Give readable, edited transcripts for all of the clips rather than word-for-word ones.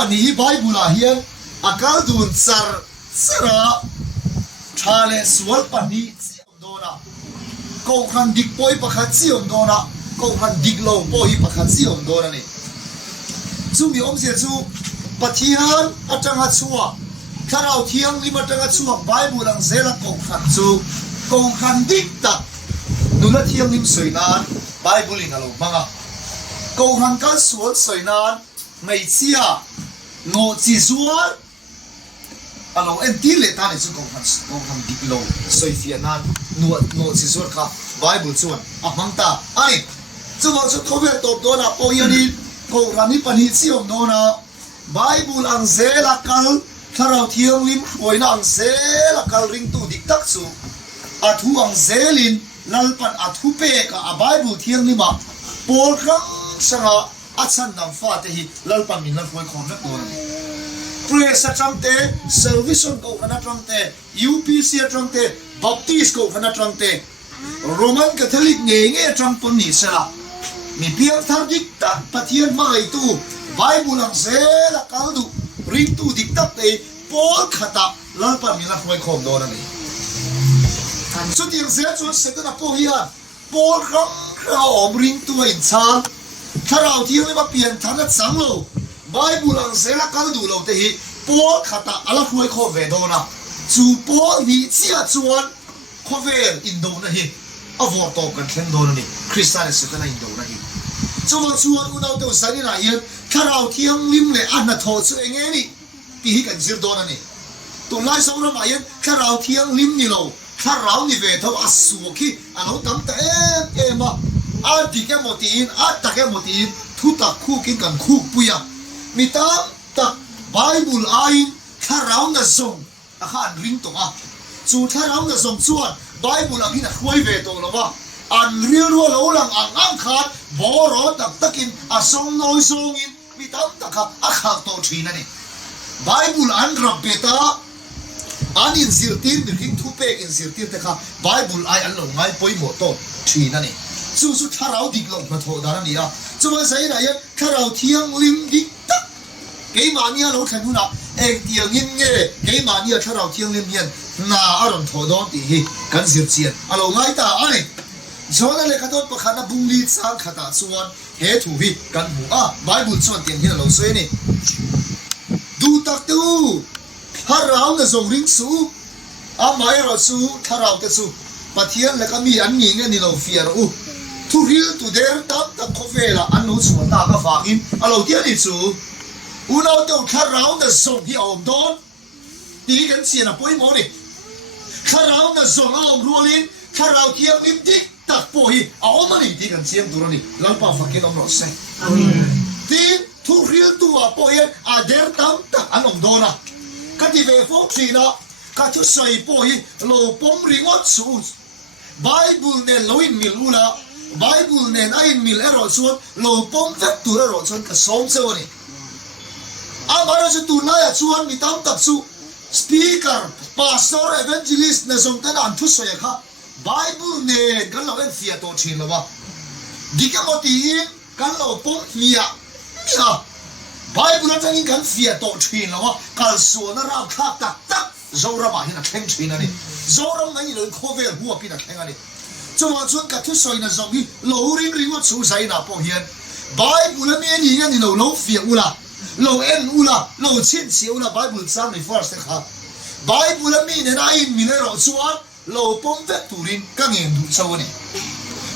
pani Bible hian akal dun sara thale sual pani chiam dona ko khan dik poi pakhat chiam dona ko khan dik lo poi pakhat chiam dona ni chu mi om se chu pathian atanga chuwa tharau thiang ni matanga chuwa Bible ang zela ko khan dik ta nula thiang nim soinan Bible in alo manga ko khan kal sual soinan mai chia no chi sual alo en ti le ta ni chu ko khan dik lo soi fianan no chi sual kha Bible chuan a mangta ai chu mo chu khobe top dona po yani ko rani pani chiom dona Bible ang zela kal tharau thiang lim oina ang zela kal ring tu dik tak chu athu ang zelin lalpan athu pe ka a Bible thiang lima por khang sanga achan nam fa te hi lalpan min lan khoi khom na ton praise atramte salvation ko khana tramte UPC atramte baptist ko khana tramte Roman Catholic nge trampon ni sala mi piang thar dik ta pathian mai tu Bible ang zela kaldu ring tu dik tak te por khata lalpan min lan khoi khom don aniชุดยังเสียชุดเสร็จนะพวกเฮียปอลครับเราอมริงตัวอินชาถ้าเราที่ไม่มาเปลี่ยนทางนั้นสังโลไบเบิลอังเสละกันดูเราแต่ฮีปอลขัดอะไรคุยข้อเวดนะจูปอลนี่เสียชวนข้อเวอินโดนะฮีอวอร์ตกันเข่งโดนนี่คริสต์เสร็จนะอินโดนะฮีจูมาชวนอุณเอาตัวสันนิษฐานถ้าเราเที่ยงลิมเลยอันนั้นโทษเองนี่ปีกันจิรโดนนี่ตัวไล่สองเราหมายถ้าเราเที่ยงลิมนี่เราถ้าเรานี่เวทเอาสุขีอันเราตั้งแต่มาอันที่แกหมดอินอันตะแกหมดอินทุกตะคู่กินกันคู่ปุยมีตั้งแต่ไบเบิลไอถ้าเราเนี่ยส่งอาหารริงตัวจู่ถ้าเราเนี่ยส่งส่วนไบเบิลอันนี้นะคุยเวทตัวเราว่าอันเรียกว่าเราหลังอ่างขาดบ่อรอตักตะกินส่งน้อยส่งอินมีตั้งแต่ค่ะขาดตัวทีนั่นนี่ไบเบิลอันรับเบต้าอันอินสิลตีนดึงทุเปกอินสิลตีนแต่ค่ะไบเบิลไออันหลงไงปอยหมดต้นทีนั่นนี่สู้ถ้าเราดิกลงมาโทษดารานี่จะมาใส่ไหนถ้าเราเที่ยงลิมดิกตักเกี่ยมาเนี่ยเราแค่พูดนะเอกเดียงยินเงี้ยเกี่ยมาเนี่ยถ้าเราเที่ยงลิมเงี้ยน่าอารมณ์โทษดอนตีกันสิลเซียนอารมณ์ไงตาอันนี้ชาวนั่นเลยขัดปะขันบุญลีสร้างขัดส่วนเหตุถูกกันหัวไบเบิลส่วนเตียงที่เราสวยนี่ดูตักดูถ้าเราเนี่ยส่งริงสู้ไม่เราสู้ถ้าเราจะสู้ปะเทียนแล้วก็มีอันนี้เงี้ยนี่เราเฟียร์ทุเรียนตัวเดิมตั้งแต่คอเฟ่ละอันนู้นส่วนตาก็ฝากอินเราเที่ยวนี่สู้เราเดี๋ยวถ้าเราเนี่ยส่งที่อมโดนตีกันเสียนะป่วยหมดเลยถ้าเราเนี่ยส่งอมรัวลินถ้าเราเที่ยวลิมดิตักป่วยเอามานี่ตีกันเสียงตัวนี้หลังป่าฝักกินอมรสเซ่ตีทุเรียนตัวป่วยเดิมตั้งแต่อันอมโดนนะก็ที่เวฟอกสีนะก็จะใส่ป่วยโลปมริงวัดสูไบเบิลเนี่ยเราอินมิลละไบเบิลเนี่ยไออินมิลเอรอส่วนโลปมเวกตัวเอรอส่วนก็สองเท่านี้มาเราจะดูนายส่วนมีตั้งตับสูสปีกเกอร์พาสเตอร์เอเวนจิลิสต์เนี่ยส่งแต่อันทุสอยค่ะไบเบิลเนี่ยกันเราเป็นเฟียตัวชินแล้ววะดิแกมตีนกันเราปมเมียไบเบิลจะนี่กันเฟียตัวชินแล้ววะกันส่วนเราขาดตักโจราบาหินะแข่งชินนี่โจราไม่เลยโคเวลหัวปีนักแข่งนี่จะมาชวนกันทุกส่วนนะส่งที่โลริงว่าสู้ใส่หน้าพอเฮียนไบเบิลเนี่ยนี่กันนี่เราเฟียอุละเราเอ็นอุละเราชินเสียอุละไบเบิลสร้างในฟอร์สค่ะไบเบิลมีเนี่ยนายมีเลยเราชวนเราป้องเวกตูรินก็เงินดูเท่านี้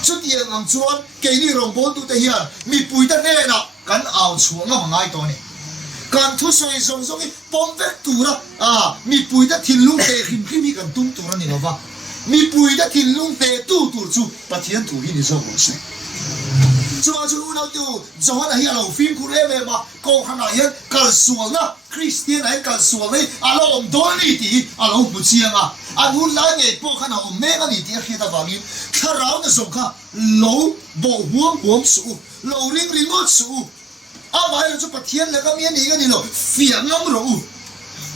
ชุดเยี่ยงชวนเกี่ยนี่รองบอลตัวเฮียมีปุ๋ยตะเน่นะกันเอาชวนก็ง่ายตัวนี้การทุสอยส่งส่งป้องเวกตัวละมีปุ๋ยตะทิ้งลุงเตะขึ้นมีกันตุ้มตัวนี่หรอวะมีปุ๋ยตะทิ้งลุงเตะตู้จูปะเทียนถูกนี่ส่งหมดเลยจะมาช่วยเราดูจะว่าไหนเราฟิล์มคุณเอ๋แบบว่าโกขนาดยันการสวดนะคริสเตียนไหนการสวดเลยเราอมโดนนี่ตีเราบุเชียงนู้นหลายเงี้ยพวกขนาดอมแม่กันนี่ตีแค่ตาบางทีถ้าเราเนี่ยส่งค่ะเราบ่หัวสู้เราริงก็สู้มาเราจะปะเทียนแล้วก็มีอันนี้กันนี่เราเฟียงน้ำเรา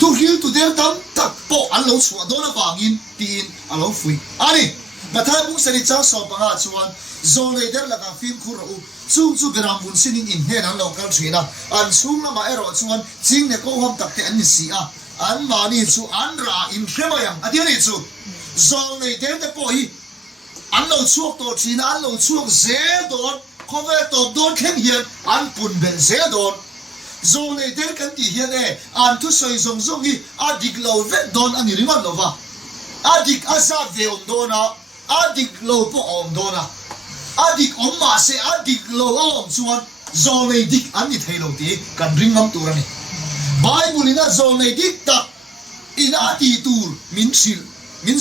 ทุกทีตัวเดียวตั้งตักโปเราสวดโดนบางทีตีเราฟุยอันนี้มาถ้าบุษริจ้าสอบงานชวนโจเลยเดอร์ละกันฟิล์มคุณเรา chu beram bun sinin in he nan local thina an chung lama ero chuan jing ne ko hom takte an ni si a an mani chu an ra in hremayang atiani chu zong nei te te po hi an lo chuak to thina an lo chuak ze don khove to don khen hian an pun ben ze don zong nei te kan ti hian e an tu soi zong zong hi adik lo vet don ani riman lova adik asa ve on dona adik lo po on dona adik omma se adik lo om chuan zonei dik an ni theilo ti kan ringam turani bible ina zonei dik tak ina ti tur min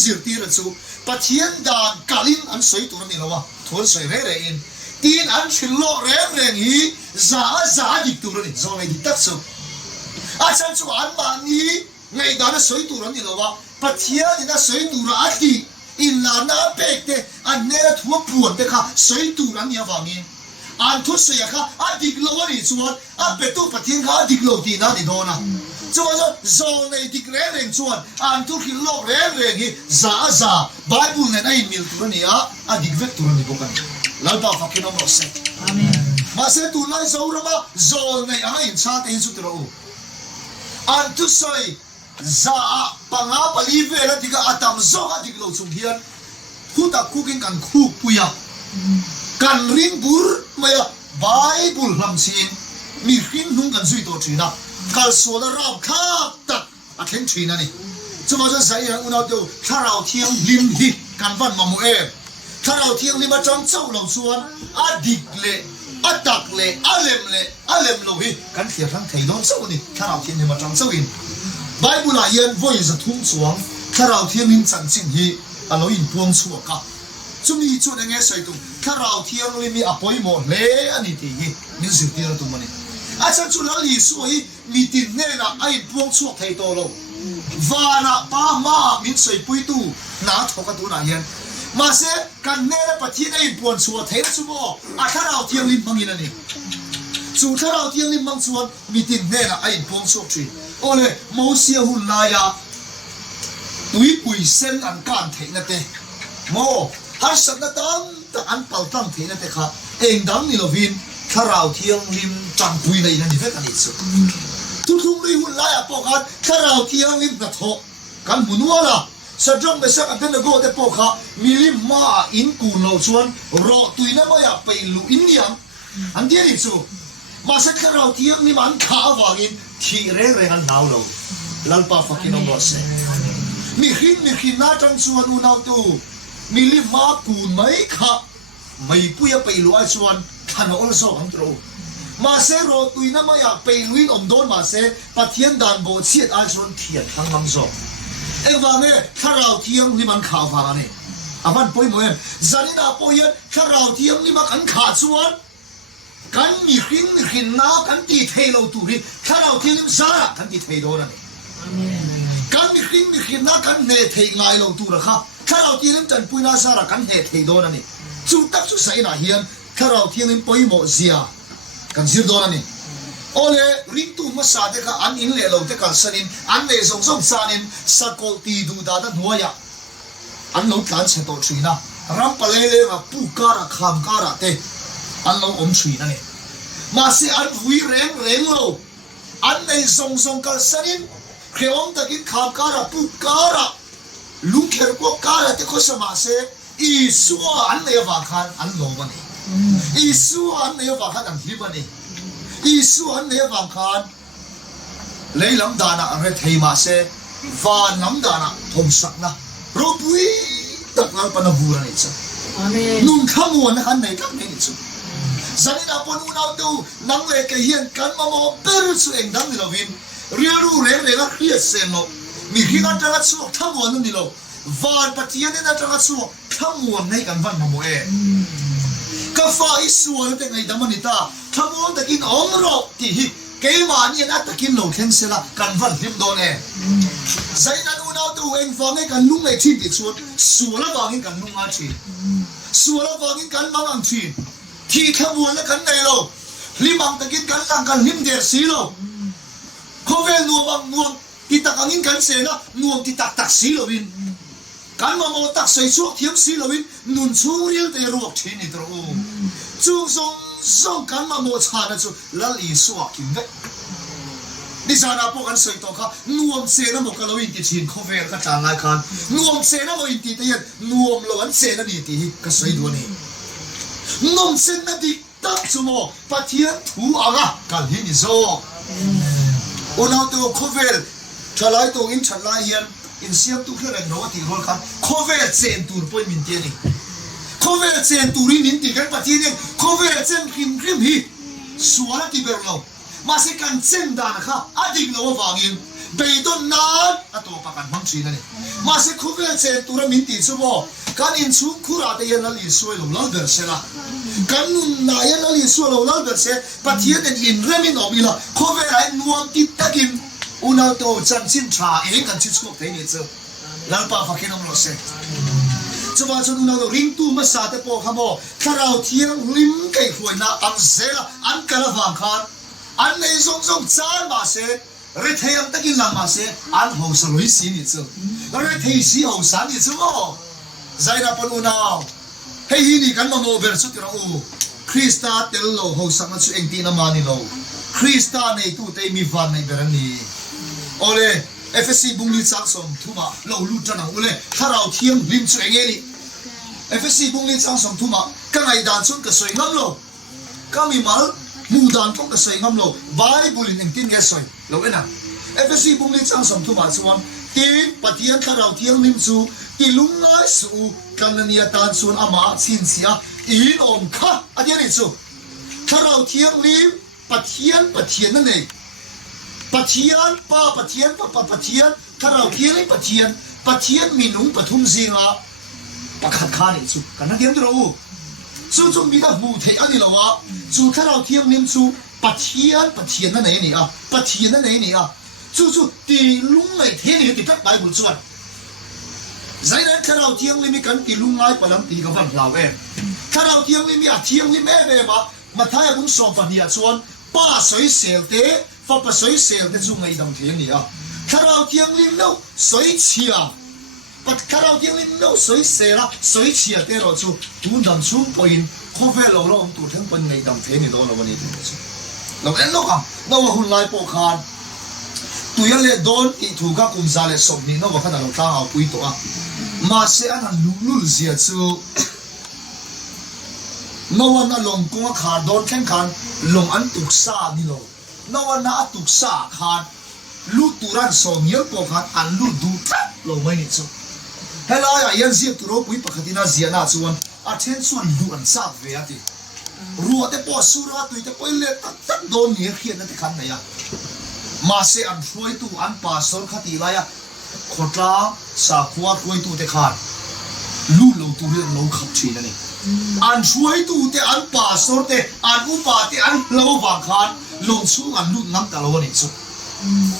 sil ti ra chu pathian dan kalin an soi turani lawa thol soi re in tin an thillo re hi za dik turani zonei dik tak chu asan chu an ma ni ngai dan soi turani lawa pathian ina soi tura ati in la na pekte an ne thua puan te kha sei tu ran ya wangin an thu se kha adik lo ni chuan a petu pathin kha adik lo ti na ni dona chuan zo nei dik re reng chuan an thu khil lo re hi za bible ne nai mil tu ni a adik vet tu ni bokan la ba fa kino mo se amen ma se tu lai zo ra ma zo nei a in cha te su tro an thu sei za panga pali ve la diga atam zo ha dig lo chung hian khuta cooking kan khu puya kan ring bur maya bible lam sin mi khin hung kan zui to thina kal so la rap kha tak a khen thina ni chuma ja sai ya unau to tharau thiang lim hi kan van mamu e tharau thiang lim a chang chau lo chuan a dik le atak le alem lo hi kan thia thang thei don chau ni tharau thiang lim a chang chau in bible a hian voice a thum chuang tharau thiang in chan chin hi alo in puang chuak ka chumi chu nge sai tu tharau thiang limi apoi mo le ani ti hi min zir ti ra tu mani a chan chu la li su hi mi tin ne na ai puang chuak thei to lo vana pa ma min sai pui tu na thoka tu na hian ma se kan ne la pathin ai puan chuak thei chu mo a tharau thiang lim mangin ani chu tharau thiang lim mang chuan mi tin ne na ai puang chuak thi ole mo sia hun la ya tui pui sen an kan thei na te mo har sat na tam ta an pal tam thei na te kha eng dam ni lovin tharau thiang lim chang pui nei na ni ve kan ni chu tu thum ri hun la ya po kan tharau thiang lim na tho kan munwa la sa jong me sa kan na go te po kha milim ma in ku no chuan ro tui na ma ya pe lu in niam an dia ni chu ma sa tharau thiang lim an kha wangin thi re an nau lo lalpa fakino mo se mi khin na chang chuan u nau tu mi li ma kun mai kha mai puya pe lu a chuan than ol so ang tro ma se ro tuina ma ya pe luin om don ma se pathian dan bo chiat a chuan thian thang mam zo ewang e tharau thiang ni man kha wa ne avan poi mo zanina poi tharau thiang ni ma kan kha chuan kan mi khin na kan ti thei lo tu ri tharau thiang nim sa kan ti thei do na kan mi khin na kan ne thei ngai lo tu ra kha tharau thiang nim chan pui na sa ra kan he thei do na ni chu tak chu sai na hian tharau thiang nim poi mo zia kan zir do na ni ole ring tu ma sa de ka an in le lo te kan sanin an le zong zong sanin sakol ti du da da nuaya an lo tlan che to thina ram pale le ma pu kara kham kara te an lo om thina ni ma se an hui reng lo an nei zong zong kal sanin kreom takin kham kara pu kara lung kher ko kara te ko sama se isu an le wa khan an lo bani isu an le wa khan an hi bani isu an le wa khan leilam dana an re thei ma se va nam dana thom sakna ro pui tak ngal pana bura ni cha amen nun khamu an han nei tak nei chu zanina pon unau tu nang le ke hian kan ma mo per su eng dang ni lovin riaru re la khia sen lo mi hina tanga chu thamu an ni lo van pathian na tanga chu thamu nei kan van ma mo e ka fa isu an te ngai damani ta thamu takin om ro ti hi ke ma ni na takin lo khen se la kan van lim do ne zaina unau tu eng fa ngai kan lung nei thi ti chu su la wangin kan lung a thi su la wangin kan mang ang thi thi thamu na kan nei lo limang takin kan lang kan lim der si lo khovel nuang ti tak angin kan se na nuang ti tak si lo win kan mo tak sai chuak thiam si lo win nun churil te ruak thini tro chung song zong kan ma mo cha na chu lal I suwa kim ve ni sana po kan soi to kha nuam se na mo ka lo in ti chin kho ve ka ta ngai khan nuam se na mo in ti te yan nuam lo an se na ni ti ka soi do ni nuam se na di ta chu mo pathian thu aga kal hi ni zo ona to kho ve thalai to in thalai hian in siam tu khre no ti rol khan kho ve chen tur poi min ti ni kho ve chen turin in ti kan pathian ni kho ve chen khim khim hi suala ti ber loมาสิกันเส้นดานค่ะอดีตเราวางยิงไปต้นนั้นอะตัวประกันบังชีนั่นเองมาสิคุกเส้นตัวเรามินติชั่วโมงการอินชุคุราเตียนนั่นลิสวยเราเล่าเดือดเสียละการนุ่นนายนั่นลิสวยเราเล่าเดือดเสียปะเทียนอินเรื่องมินออกอีละคุกอะไรนวมติดตะกินอุณาโตจันชินชาเองกันชิดสุกเทนี่เจ้าแล้วป้าพักกินน้ำร้อนเสียจะว่าจะอุณาโตริงตู้มาสาดแต่พอขโมยถ้าเราเที่ยงริมไก่ขวยนะอันเสียละอันกระฟังคานอันในทรงจานมาเสเรทยังตะกินหลังมาเสอันหัวสลุยสีนี่เจ้าเรทสีหัวสันนี่เจ้าใจเราปนุนเอาเฮ้ยนี่กันมาโมเบอร์สุดที่เราคริสต์เตลโลหัวสันมันสุดเองตีน้ำมันนี่โลคริสต์ในตู้เตมีฟันในเบอร์นี้โอเล่เอฟซีบุงลิจังสมทุมาเราลุ้นจังโอเล่ถ้าเราเที่ยงริมสุดเองนี่เอฟซีบุงลิจังสมทุมาก็ไงด่านสุดก็สวยงามโลก็มีมามูดานก็กระสวยงามโลไบเบิลในที่นี้สวยโลเอ็นะเอฟซีบุงลิจังสมทุมาสวมตีปฏิญาณถ้าเราเที่ยงริมสุดที่ลุงไงสู่กันนี่ตานส่วนอามาสินเสียอีนอมค่ะอันนี้นี่สู่ถ้าเราเที่ยงริมปฏิญาณนั่นเองปฏิญาณป้าปฏิญาณป้าปฏิญาณถ้าเราเที่ยงริมปฏิญาณมีนุ่งปฐุมสิงห์ปะขัดขานี่สู่กันนั่นเดียวเราจู่จู่มีแต่บูเทียนนี่ละวะจู่ถ้าเราเที่ยงริมสู่ปฏิญาณนั่นเองนี่ปฏิญาณนั่นเองนี่จู่ตีลุงไงเที่ยงนี่ติดกับไปบุญส่วนใจนั้นถ้าเราเที่ยงริมกันตีลุงไงปนังตีกับฟันเราเองถ้าเราเที่ยงริมเที่ยงริมเองมาท้ายบุญส่งปัญญาส่วนป้าสวยเสียเตะฟ้าป้าสวยเสียเตะจู่ไงดังเที่ยงนี่ถ้าเราเที่ยงริมเราสวยเชียถ้าเราเที่ยงริมเราสวยเสียละสวยเชียเตะเราจู่ดูดังชุ่มปอยน์ข้อแฝงเราตัวทั้งเป็นไงดังเที่ยงนี่โดนเราวันนี้เราเอ็นลูกเราหุ่นลายโปคานตัวยันเลยโดนอีถูกกับกุมซาเลสมนี่เราบอกขนาดเราตั้งเอาปุยตัวมาเสียอันลุเสียจู่นวันนั้นลงกุ้งขาดโดนแข่งขันลงอันตุกซานี่เรานวันนั้นตุกซาขาดลูตุรันสมเยอะปอขาดอันลูดูทับลงไม่นี่จู่เฮล่าอย่างเสียตัวเราปุยปกติน่าเสียน่าส่วนอาเช่นส่วนดูอันซาเวียติรัวแต่ปอสุราตุยแต่ปอยเล็ดตัดโดนเนี่ยเขียนนั่นที่ขันไหนมาเสียอันช่วยตัวอันป่าสนคติไรขดล้าสาขวาช่วยตัวแต่ขาดลู่เราตัวเรื่องเราขับชีนั่นเองอันช่วยตัวแต่อันป่าสนแต่อันอุปาแต่อันเราบางขาดลงสู้อันลุ่นน้ำตาเราเนี่ยสุด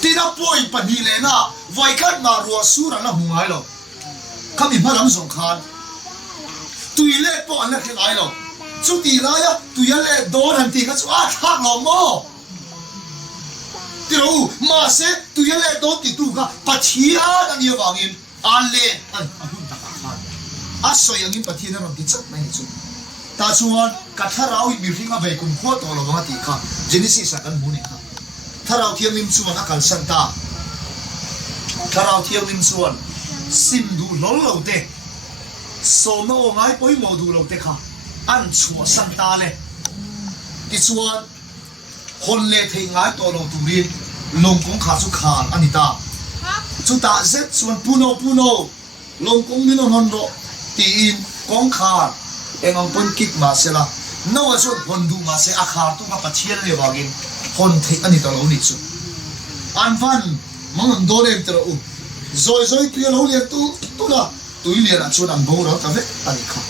ที่น่าป่วยปนีเลยนะไว้ขัดมารัวสู้รันละหัวไอ้เราข้ามีพลังสงครามตุยเล่ปอนเล่แค่ไหนหรอกจุดที่ไรตุยเล่โดนทันทีก็จะทักหลงโม่ที่เรามาเสตุยเล่โดนติดตัวก็ปัจจัยนั่นเองว่างินอันเล่อันหุ่นตะขาดอาศัยงินปัจจัยนั้นเราติดจับไม่จุดแต่ส่วนกัทเราอีกมีริงมาไปกุมขวดตัวเราบ้างตีค่ะเจนิสิสกันบุญนี่ค่ะถ้าเราเที่ยวริมส่วนนักการสันตาถ้าเราเที่ยวริมส่วนสิมดูล้อเราเตะโซโน่ไงปอยโมดูเราเตะค่ะอันชัวสันตาเลยที่ส่วนคนเล่ทิ้งไงตัวเราตูรีลงกงขาสุขานอันนี้ตาจุดตาเสร็จส่วนปูโนลงกงมิโนนนโรตีอินกงขาเอ็งอังปนกิกมาเสละนว่าส่วนคนดูมาเสอาคาตุกับปัจเจียนเลยว่ากินคนทิ้งอันนี้ตัวเราหนิสุอันฟันมันโดนเอ็มตัวเราซอยตัวเราเรียนตัวละตัวเรียนอันชวนอันโบเราแต่เว้อันนี้ค่ะ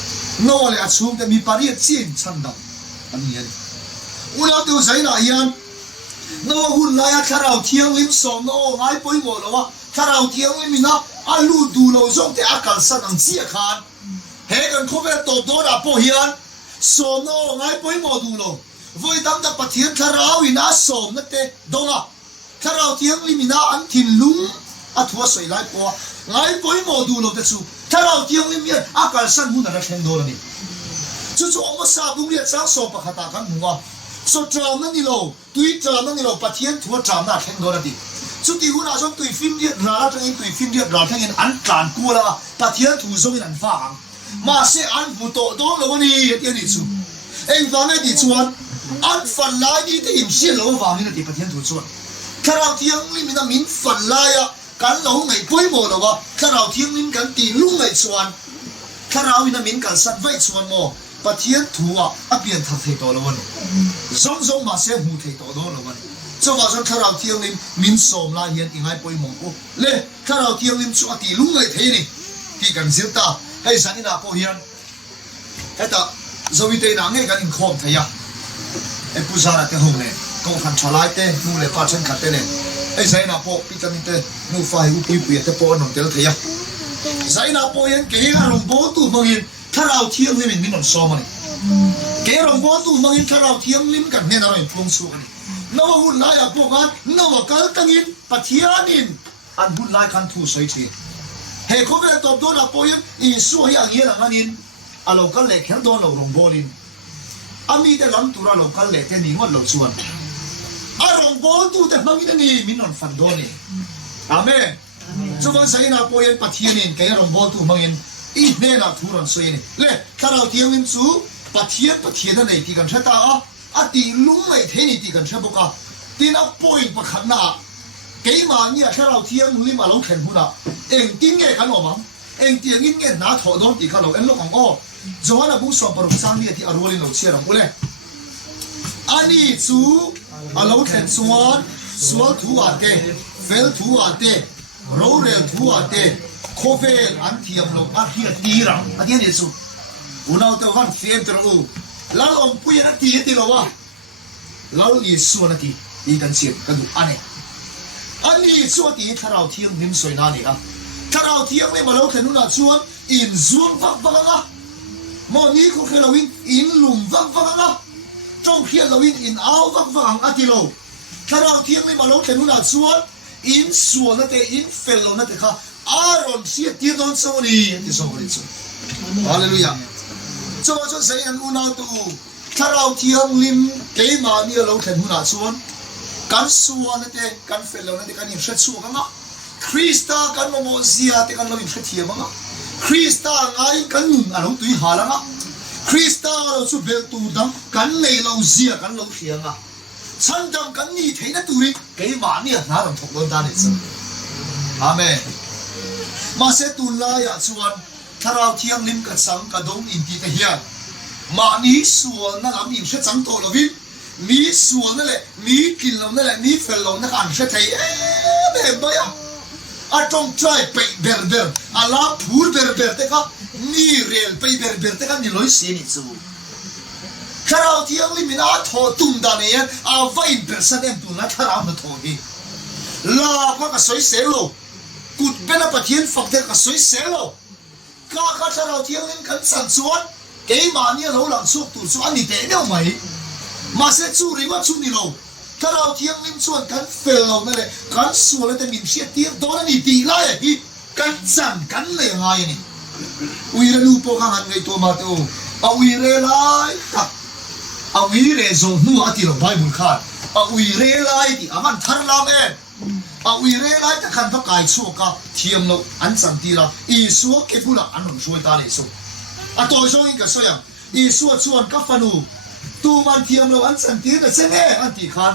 นว่าเลยอันชวนแต่มีปารีสจีนชันดังอันนี้อุณหภูมิใส่หน่อยยันนว่าหุ่นลายถ้าเราเที่ยงริมสองนว่าไงปอยหมดแล้ววะถ้าเราเที่ยงริมนะอันลูดูเราจงแต่อากาศสั่นเสียขาดเฮ้กันเขาเป็นตัวโดนอะพอเฮียนสองนว่าไงปอยหมดดูเราวันดำแต่ปฏิญาณถ้าเราอินาสมนั่นเองดงอ่ะถ้าเราเที่ยงริมนะอันถิ่นลุงอัฐวสวยไล่ปัวไงปอยหมดดูเราแต่สู้ถ้าเราเที่ยงริมเนี่ยอากาศสั่นหุ่นอะไรแข็งโดนนี่ จู่ๆออกมาซาบุงเรียจ้างสอบประคตากันหัวสุดจามนั่นนี่เราตุยจามนั่นนี่เราปะเทียนทัวจามน่าแข่งโดนดิสุดที่หัวหน้าชมตุยฟิล์มเดียดราทั้งอินตุยฟิล์มเดียดราทั้งอินอันกลางกูละปะเทียนถูส่งอินอันฟังมาเสียอันผู้โตโตแล้ววันนี้เดี๋ยวนี้จู่เอ็งฟังไม่ดีชวนอันฝันลายนี่ที่อิ่มเสียแล้วฟังนี่นะที่ปะเทียนถูชวนถ้าเราเที่ยงนี่มีน้ำมินฝันลายอ่ะกันเราไม่ป่วยหมดหรอวะถ้าเราเที่ยงนี่กันตีลุ่งไม่ชวนถ้าเรามีน้ำมินกันสัตว์ไว้ชวนโมปะเทียนถูอ่ะเปลี่ยนทับเทตัวแล้ววันนี้ส่งมาเสียหูเทตัวแล้ววันนี้เจ้าว่าฉันถ้าเราเที่ยงนี่มินสมลายเห็นอีกไงป่วยหมดกูเล่ถ้าเราเที่ยงนี่ชัวตีลุ่งไม่เทนี่ที่กันเสียตาให้สันนิษฐานพอเห็นให้ตาสวิตนังให้กันอินคอมเทียไอ้ผู้ชายแต่หงเนี่ยก็ขันชลายเต้นู่นเลยป้าฉันขัดเต้เนี่ยไอ้ใส่หน้าพอพิจารณาเต้นู่นไฟอุปยุทธ์แต่พอหนุ่มเต้เทียใส่หน้าพอยังเกี่ยงลงโบตู้มังยินถ้าเราเที่ยงนี่มันนอนซ้อมมันเกี่ยงลงโบตู้มังยินถ้าเราเที่ยงลิ้มกันเนี่ยเราเป็นพงสู้กันนวหุ่นลายพวกกันนวกัลตังยินปะเทียนินอันหุ่นลายกันทูสวยทีเฮ้เขาเป็นตัวโดนอาพอยังอีสู้อย่างเงี้ยหลังนินอาเราก็เล็กแค่โดนเราลงโบลินอามีแต่ลำตัวเราก็เล็กแต่นี่มันเราชวนอารมณ์บอลตัวแต่บางทีนี่มินนฟันโดนี่อาเมนจะวันใส่หน้าพอยังปะเทียนินแกอารมณ์บอลตัวบางทีอีเนี่ยนะทุรันสวยนี่เล่ถ้าเราเที่ยงมินสู้ปะเทียนั่นเองที่กันเชตาอ่ะตีลุงไม่เทนี่ที่กันเชบุกะตีนับปอยประคันน่ะเกี่ยมาเนี่ยถ้าเราเที่ยงลิมาลงแข่งหุ่นอ่ะเอ็งติ้งเงี้ยขันออกมาเอ็งเตียงเงี้ยหน้าถอดโดนตีขันเราเอ็งลูกของอ้อจวนเราบุษบปรุษสร้างเนี่ยที่อารมณ์เราเชื่อเราเลยอันนี้สู้เราแข่งสวนทัวเตเฟลทัวเตโรเรลทัวเตโคเฟลอันเทียมเราอันเทียตีรังอันนี้เนี่ยสู้อุณาตัวกันเฟียมตระอูแล้วอมปุยนัดตีตีเราวะแล้วยีส่วนนัดตีอีกันเสียกันดูอันนี้ส่วนที่ถ้าเราเที่ยงนิ่มสวยน่านี่อ่ะถ้าเราเที่ยงไม่มาเราแค่นู้นส่วนอินซูนฟังอ่ะมอนี้คุณเคยเราอินลุมฟังอ่ะจ้องเขียนเราอินเอาฟังอ่ะที่เราถ้าเราเที่ยงไม่มาเราแค่นู้นส่วนอินส่วนนั่นแต่อินเฟลเรานั่นแต่ค่ะอารมณ์เสียที่โดนสมุนีที่สมุนีสุดฮาเลลูยาจงใส่อันอุณาตูถ้าเราเที่ยงลิมเกมาเนี่ยเราแค่นู้นส่วนกันส่วนนั่นแต่กันเฟลเรานั่นแต่กันอินเฟลส่วนกันอ่ะคริสต์กันโมเสียแต่กันเราอินเฟลเทียมั้งอ่ะคริสต์ไงกันอารมณ์ตุยหาลังอ่ะคริสต์เราสุดเบลตูดังกันเลยเราเสียกันเราเสียงอ่ะฉันจำกันนี่เท่านั้นตัวนี้เกมาเนี่ยน่ารังถูกโดนด่าเนี่ยสิอาเมนมาเสตุลายส่วนถ้าเราเที่ยงลิมกับสังกัดงอินทีเทียนมานี้ส่วนนั่นอ่ะมีเชื่อสังโตเราวิมีส่วนนั่นแหละมีกินเรานั่นแหละมีเฟลเรานั่นอ่านเชื่อไทยแบบไปอ่ะอาจงใจไปเบอร์อาลาพูดเบอร์แต่ก็นี่เรียลไปเบอร์แต่ก็นี่ลอยเสียนิดสู้ถ้าเราเที่ยงลิมน่าทอตุ้มดานเนี่ยเอาไว้เบอร์เสด็จตุ้มนะถ้าเราไม่ทอดีลาพักก็สวยเสียโลกุดเป็นอะไรที่ฝักเด็กก็สวยเสียโลก็ถ้าเราเที่ยงลิมกันสั่นส่วนเกี่ยมาเนี่ยเราหลังสุกตุ่ส่วนนี่เตะเนี่ยไหมมาเสร็จสู้หรือว่าสู้นี่เราถ้าเราเที่ยงลิมส่วนกันเฟลเรานั่นแหละกันส่วนแล้วแต่มินเสียเตี้ยโดนนี่ตีไล่ที่กันสั่นกันเลยไงนี่วิเรนูโปขังหันไงตัวมาตัวเอาวิเรไล่กับเอาวิเรโซนูอาทิตย์เราไบเบิลขาดเอาวิเรไล่ที่อามันทันลาเมเอาวิเรไล่แต่ขันต้องกายชั่วก็เทียมเราอันสั่นตีเราอีสัวเก็บบุระอันหนุ่มช่วยตาเลยสู้อะตัวช่วยก็ช่วยอย่างอีสัวชวนกับฟันูตูมันเทียมเราอันสันตีแต่เสน่ห์อันตีขัน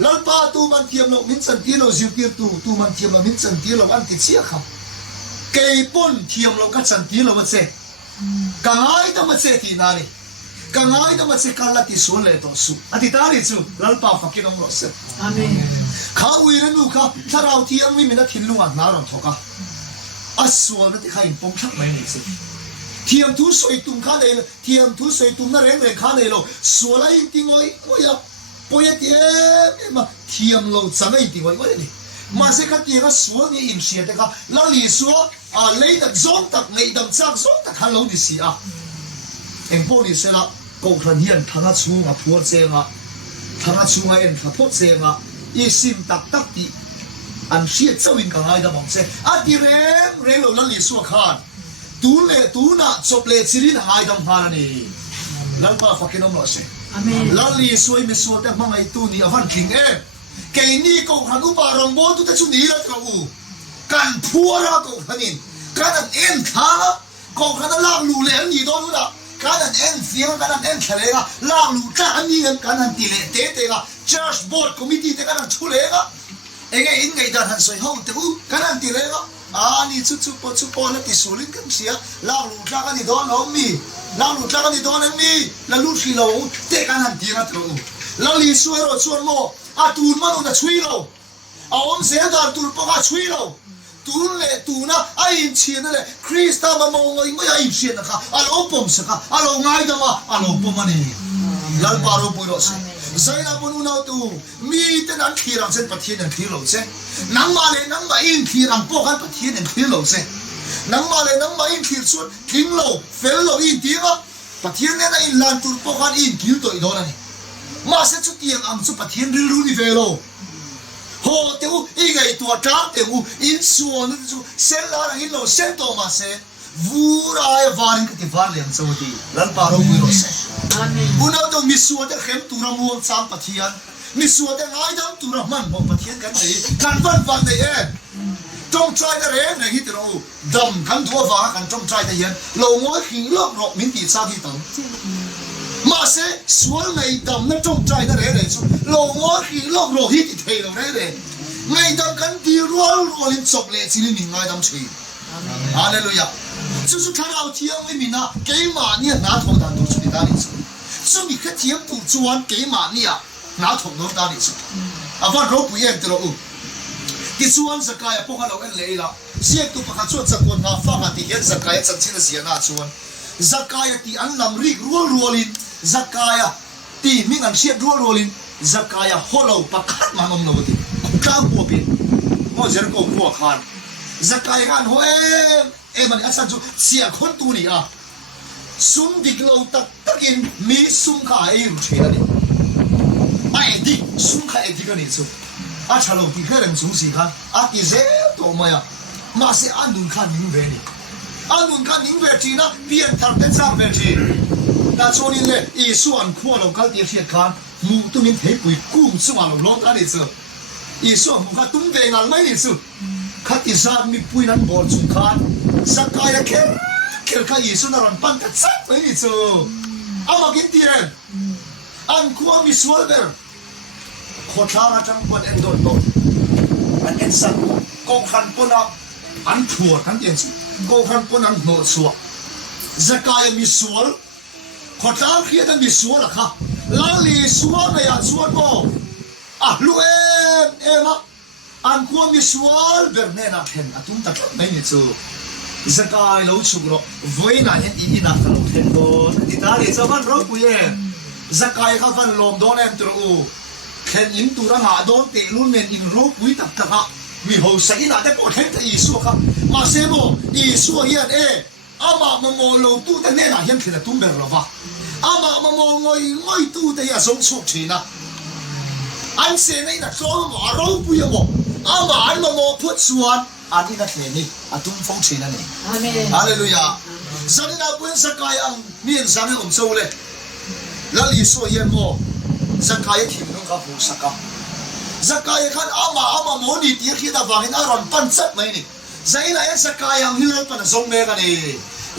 แล้วป้าตูมันเทียมเรามินสันตีเราจิวเกียร์ตูมันเทียมเรามินสันตีเราอันติเสียครับเกยป่นเทียมเราก็สันตีเรามันเสกังไงต้องมันเสที่นานี่กังไงต้องมันเสการละที่ส่วนเลยตัวสู้อธิษฐานเลยสู้แล้วป้าฟักกี้ต้องรอเสอาเมนข้าวิเรนูข้าถ้าเราเทียมไม่มีนักทิ้งลุงอันน่ารักทอกะอัศวรที่ข้าอินปงชักไม่เนี่ยสิเทียมทุสวยตุ้มข้าเลยเทียมทุสวยตุ้มนั่นเองเลยข้าเลยเราสวยอะไรจริงๆโอ้ยพอยเทียมมาเทียมเราจะไม่จริงๆโอ้ยนี่มาเสกเทียมก็สวยนี่อินเสียแต่ก็แล้วลีสวยเลยดักซองตักเลยดักซักซองตักฮัลโหลดิสิเอ็งพวกนี้เสนากูทันเฮียนทางชูงาพัวเจงะทางชูงาเอ็นพัวเจงะอีสิมตักตีอันเสียเจ้าวินกันไงดำมองเสอดีเร่งเราแล้วลีสวยขาดตูเล่ตูน่ะจบเล่สิรินไงดำพานี่ lal pa fakin om lo se Amen. lal li suai mi suat te mangai tu ni avan king ke ni ko hanu pa rong bo tu te chu ni la ka u kan phura ko hanin kan an en kha ko kan la lu le ni do nu da kan an en fiang kan an en thale ga la lu ta ni kan an ti le te ga church board committee te kan an chu le ga enge in ngai da han soi ho te u kan an ti le ga ani chu po na ti sulin kan sia la lu ta kan ni do no mi la lu ta kan ni do na mi la lu chi lo te kan an ti na tro la li suai ro chuan mo a tu ma no na chui lo a om se da tu po ga chui lo tu le tu na ai in chi na le krista ma mo ngoi ngoi ai chi na ka a lo pom sa ka a lo ngai da ma a lo pom ani lal paro pu ro se zai na bonu na tu mi te nan thi rang sen pathian an thi lo se nang ma in thi rang po kan pathian an thi lo se nang ma in thi chuan thing lo fel lo in ti ga pathian ne na in lan tur po kan in thil to i do na ni ma se chu tiang am chu pathian ril ru ni ve lo ho te u i ngai tua ta te u in suon chu sen la rang in lo sen to ma se vu ra e varin ka ti var lem chu ti lan pa ro mu ro se Amen. una to mi suo te khem tu ra mu sam pathian mi suo te ngai dam tu ra man mo pathian kan ti kan van de trong trai da re na hi te ro dam kan thua va kan trong trai da yen lo ngoi khi lo ro min ti sa hi tang mà sẽ xuống ngày đầm nó trong trái nó đấy chu lô ngó khi lô lô hít thì thề lô đấy ngày đầm cắn tiêu luôn lên sọc lệ chỉ nên mình ngày đầm chơi Hallelujah就是看到天为民啊给马你拿头单独去哪里走是你看天不专给马你啊拿头都哪里走啊反正不厌得了ที่ชวนสกายพวกเราเอ็นเลยละเสียตุปะชวนสกุลนาฟังที่เห็นสกายจังชินเสียนาชวนสกายที่อันลำริกรัวลินสกายที่มีเงินเสียรัวลินสกายฮอลล์ปะคัดมานมโนติข้าวหัวเป็นก็จะก็หัวขานสกายกันหัวมันอาจารย์จูเสียคนตัวนี้ซุ่มดิกเราตักกินมีซุ่มขายอยู่เฉยนี่ไอ้ดิซุ่มขายดิกันนี่จูอาชาลูที่เคยเรียนสูงสิครับอาที่เจ้าตัวมามาเสียอันนุนขันนิ่งเวนี่อันนุนขันนิ่งเวจีนะเปลี่ยนทางเป็นสร้างเวจีแต่ช่วงนี้เลยอีส่วนขั้วเราเขาเดียร์เชียร์ขันมูตุ้มินเทปุยกุ้งสมาเราล้อกันนี่สิอีส่วนมูข้าตุ้มเวงอะไรนี่สิข้าที่สามมีปุยนั้นบอลสุขันสักกายเคลข้าอีส่วนนั้นปันกัดซักไปนี่สิอามากินเตียนอันขั้วมีสวลเบอร์ขอท้าจังวันเอ็นโดนอันเอ็นสันกองขันปนักอันผัวทั้งเย็นสุกองขันปนักโนดสัวจะกายมีสวลขอท้าเขียนมีสวลอะค่ะลาลีสวลไม่อยากสวลโมลูเอ็มอันควรมีสวลเบอร์เนนักเห็นอัตุมตะไม่มีจูจะกายเราชุกรอวัยนั้นเห็นอีนักเราเห็นโดนที่ตาลีจะมันรู้ปุยจะกายเขาฟันลมโดนเอ็มตรูเห็นอินตุระหาโดนเตะลุ่นเมนอินรูปวิตักตะคะมีหัวใส่หน้าแต่ปอดเห็นแต่อีสัวครับมาเซโมอีสัวเฮียนอามาโมโลตู้แต่เนี่ยนะเห็นเพียงตุ้มเบลล์วะอามาโมงอยตู้แต่ยาสงสุกชีนะอันเซนี่นะโซ่มาเราปุยบ่อามาอันมาโมพุทธสวนอันนี้นักเนี่ยนี่อันตุ้มฟงชีนั่นเองฮาเลลูยาสันนาปุนสกายอังมีนสังให้ผมโซ่เลยแล้วอีสัวเฮียนโมสกายถิ่นนุ่งกับผู้สกาสกายขันอามาโมนี่ที่คิดว่าเห็นอารมณ์ปั้นซัดไหมนี่ใจน่ะสกายยังฮิลปันส่งเมกันนี่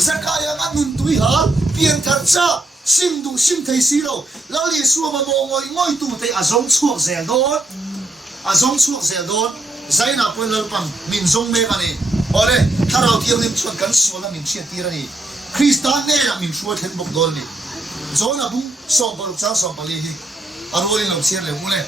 สกายยังนุนตุยหาเปลี่ยนทัศน์ซิมดูซิมไทยซีโร่แล้วลีสัวมาโมงอยตู้แต่อาสงชั่วเสียโดนอาสงชั่วเสียโดนใจน่ะเป็นเรื่องปันมินส่งเมกันนี่โอ้เลยถ้าเราเที่ยวนิ่มชวนกันส่วนละมินเชียตีระนี่คริสต์เนี่ยนะมินชัวเทนบกโดนนี่โจน่ะบุ้งส่งบอลจ้าส่งบอลลีอันวันนี้เราเชียร์เลยวุ้เลย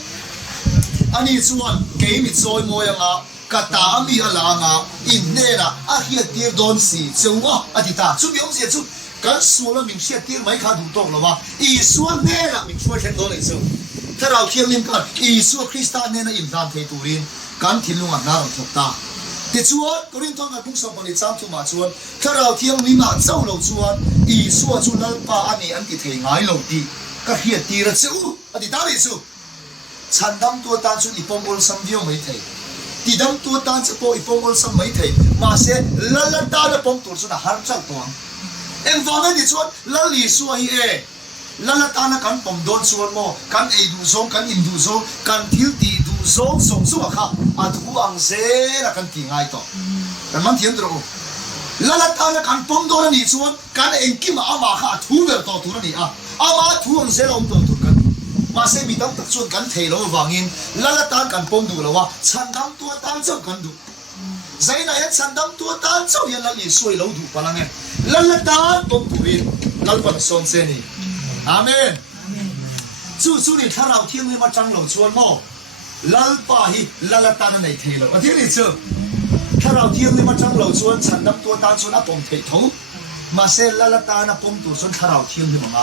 อันนี้ส่วนเกมอีกโซยมวยงากตามีอะไรงาอินเน่ละอาเฮียตีโดนสีเจ้าวะอธิตาชุบยงเสียชุบกันส่วนละมิงเชียตีไม่ขาดถูกต้องหรอวะอีส่วนเน่ละมิงช่วยเทนโดนเลยซึ่งถ้าเราเที่ยวนิ่มกันอีส่วนคริสต์เน่ละอินทานเทตูรินการทิ้งลงอันน่ารักทุกตาแต่ชวนก็เรื่องต้องการพุ่งส่งผลิตซ้ำทุกมาชวนถ้าเราเที่ยวนิ่มเจ้าเราชวนอีส่วนชวนนั้นป้าอันนี้อันที่เทงายเราดีก็เฮียตีระเจ้าอธิตาเลยซึ่งฉันดำตัวตานชุดอีปองอลสัมเดียวไม่เทที่ดำตัวตานจะโปอีปองอลสัมไม่เทมาเสียละตาละปองตัวชุดหาร์จักตัวเอ็งฟังไม่ดีชวนละลีสัวฮี ละละตานะกันปมโดนส่วนโมกันไอดูซงกันอินดูซงกันทิลตีดูซงส่งสู้ค่ะอาทูอังเซละกันตีง่ายต่อแต่มันเทียนตรงละละตานะกันปมโดนนี่ส่วนกันเองกิมาอามาค่ะทูเวลต่อตัวนี่อามาทูอังเซละอมตัวตุกันมาเซมีตั้งตักส่วนกันเทโลวางินละละตากันปมดูแล้วว่าฉันดังตัวตามเจ้ากันดูใจนายฉันดังตัวตามเจ้ายันละอีสวยเราดูพลังเงละละตาปมดูอินลัลปันส่งเซนีอาเมนสู้นี่ถ้าเราเที่ยงให้มาจังเราชวนโมลัลปาฮิลัลตาในเทลวันที่นี่เจอถ้าเราเที่ยงให้มาจังเราชวนฉันดับตัวตาชวนอาปมเทถงมาเซลัลตานะปมตัวชวนถ้าเราเที่ยงให้มาไง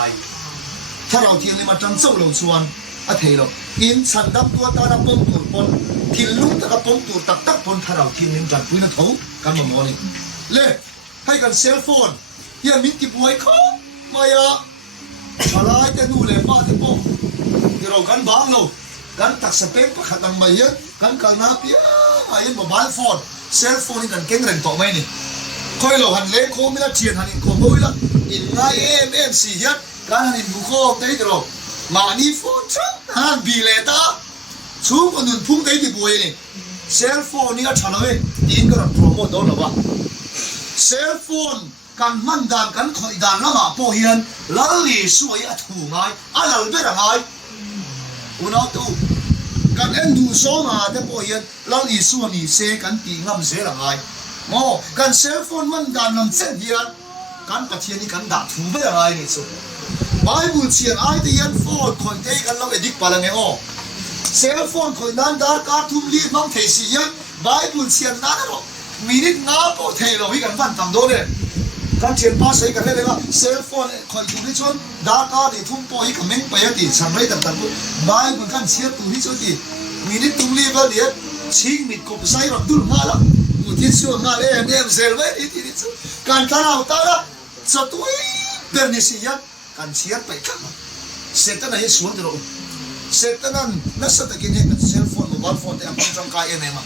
ถ้าเราเที่ยงให้มาจังเจ้าเราชวนอาเทลอินฉันดับตัวตานะปมตัวปนทิลลุงตะปมตัวตักปนถ้าเราเที่ยงให้จันปุยนะถงกันมาโมนี่เล่ให้กันเซลโฟนอย่ามิติบวยเขามายาอะไรแต่ดูเลยป้าที่ปุ๊บที่เรากันบ้างเรากันตักสเปคประคัตังมาเยอะกันกันนับเยอะมาเยอะโมบายโฟนเซลโฟนนี่กันเก่งเร่งต่อไหมนี่คอยเราหันเล่โคไม่ละเชียนหันอินโคบุยละอินไงสี่เยอะกันหันอินบุโคได้ตลอดมานี่โฟนช่างหันบีเลต้าชูคนอื่นพุ่งได้ที่บุยนี่เซลโฟนนี่ก็ฉันเลยอินก็รับโปรโมทโดนหรอวะเซลโฟนกันมันดานกันคอยดานละมาโปเฮียนละลีสวยอัถูไงอะไรเรื่องไงอุณหภูมิกันเอ็นดูโซมาแต่โปเฮียนละลีสวยนี่เซกันตีงำเสละไงโม่กันเซลโฟนมันดานนำเส้นเฮียนกันปะเทียนนี่กันด่าถูไม่ละไงนี่สุดไบเบิลเชียนไอเดียนโฟนคนเทกันเราเอดิกปะละไงโอ้เซลโฟนคนนั้นดาการทุ่มรีบมั่งเทสียันไบเบิลเชียนนั้นหรอมีนิดน้าโปเทเราวิกันฟันทำโดนเลยกันเชียนป้าใช้กันเลยว่าเซลโฟนคอยดูที่ชนดาการที่ทุ่มปอยกับเม้งไปติดสัมไรต่างๆบายเหมือนกันเชียร์ตัวที่ชนที่มีนิดตุ้มรีบก็เดี๋ยวชิงมิดกบใส่รับดุลมาละมุทิชวนงานเอ็มเซลเวที่ที่สุดการทาราตาละสตุยเดินนิสิยันการเชียร์ไปกันเสร็จนั้นยังสวนเดียวเสร็จนั้นนักสตะกินเห็นเซลโฟนโมบายโฟนแต่ยังจังกายเอ็มมา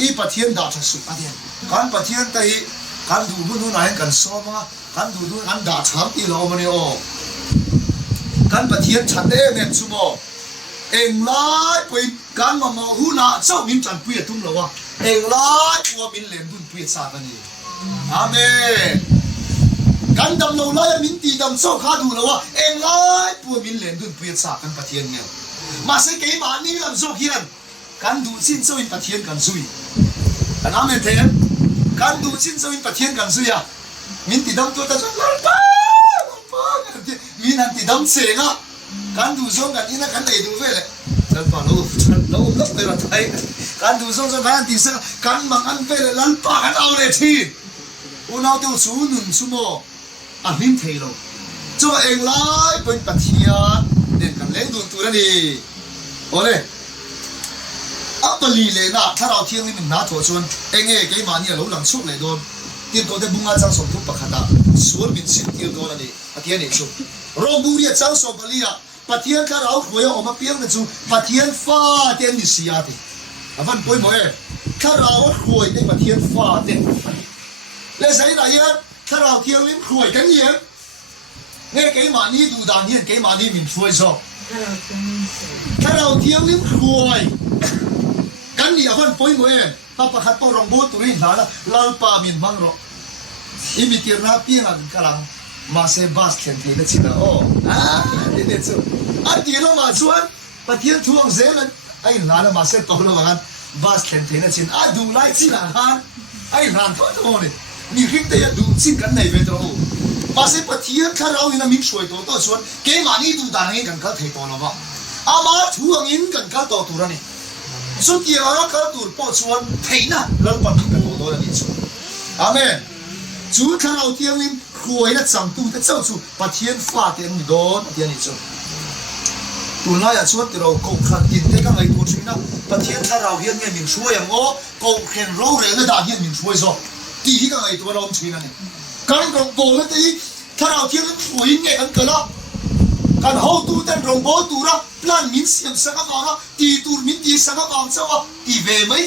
อีปะเทียนดาวชัสุดปะเทียนการปะเทียนแต่กันดูนู่นไหนกันซ้อมมากันดูนู่นกันด่าช้ำอีหลอมันเนี่ยโอ้กันปะเทียนฉันได้เงินชั่วโมงเองไล่ไปกันมามาหูน่าเจ้ามินจันเปียทุ่มหรอวะเองไล่ตัวมินเหลนดุนเปียสากันนี่อาเมนกันดำเราไล่มินตีดำเจ้าข้าดูหรอวะเองไล่ตัวมินเหลนดุนเปียสากันปะเทียนเนี่ยมาใส่เกยมานี่ลำโซ่เขียนกันดูสิ้นเจ้าอินปะเทียนกันซุยกันอาเมนเทนกันดูชิ้นสวินปะเทียนกันสุยามินติดำตัวตาจนลัลป้ามินหันติดำเสียงอ่ะกันดูส่งกันนี่นะกันเลยดูเว้ยเลยลัลป้าเราลับไปละไทยกันดูส่งกันติดเสียงกันบางอันเว้ยเลยลัลป้ากันเอาเลยทีอุณเอาตัวสูนุนสุโมอ่ะมินเทโลตัวเองไล่เป็นปะเทียนเด่นกันเล่นดูตัวนี่โอ้เลยอัปลีเลยนะถ้าเราเที่ยงนี่มันน่าถั่วชวนเองเกี่ยมาเนี่ยเราหลังชุกเลยโดนเตรียมตัวได้บุ้งอาจังสมทุกประคตาสวนมินสิเที่ยวโดนอะไรปะเทียนนี่ชุกโรบุรีจังสมบลีอะปะเทียนถ้าเราคุยออกมาเพียงนั่นชุปะเทียนฟ้าเตียนนิสยาติอ่ะมันป่วยมั้ยถ้าเราคุยได้ปะเทียนฟ้าเตียนและใส่ไหนอ่ะถ้าเราเที่ยงนี่คุยกันเนี่ยเนี่ยเกี่ยมานี่ดูด่านเนี่ยเกี่ยมานี่มินช่วยชอบถ้าเราเที่ยงนี่คุยกันนี่อาวันป่วยมั้ยถ้าประคัตตัวรองโบตุรินหาละลัลปามินบังรออิมิติราเปียงกำลังมาเซบาสเทนทีละชิดโอ้เด็ดสุดอันที่เรามาชวนปะเทียนทวงเซลันไอ้หลานมาเซตตัวเรากันบาสเทนทีละชิดดูไล่ชิลานฮันไอ้หลานเขาตัวนี่มีริกแต่ยังดูชิงกันในเวทโรมาเซปะเทียนข้าเราอินามิช่วยตัวชวนเกมานี่ดูด่านนี้กันก็เทตัวเราบ้าอามาทวงอินกันก็ตัวตัวนี่สุดที่เราก็ตูดปอดชวนเทน่ะเราปัดกันตัวนี่ชวนอาเมนจูข้าเราเที่ยงนี้คุยนะจังตู้แต่เจ้าชูปะเทียนฟ้าเตียนโดนเตียนนี่ชวนตัวน่าจะชวนที่เราโกขัดดินได้ก็ไงตัวช่วยนะปะเทียนข้าเราเฮียนเงี้ยมิงช่วยอย่างโอ้โกเข็นเราเรื่องได้เฮียนมิงช่วยซะดีที่ก็ไงตัวเราช่วยนั่นเองการกองโบแล้วที่ข้าเราเที่ยงนี้คุยเงี้ยกันก็แล้วกันhow tu ten rong bo tu ra plan min siam sa ka ma ti tur min ti sa ka ma sa wa ti ve mai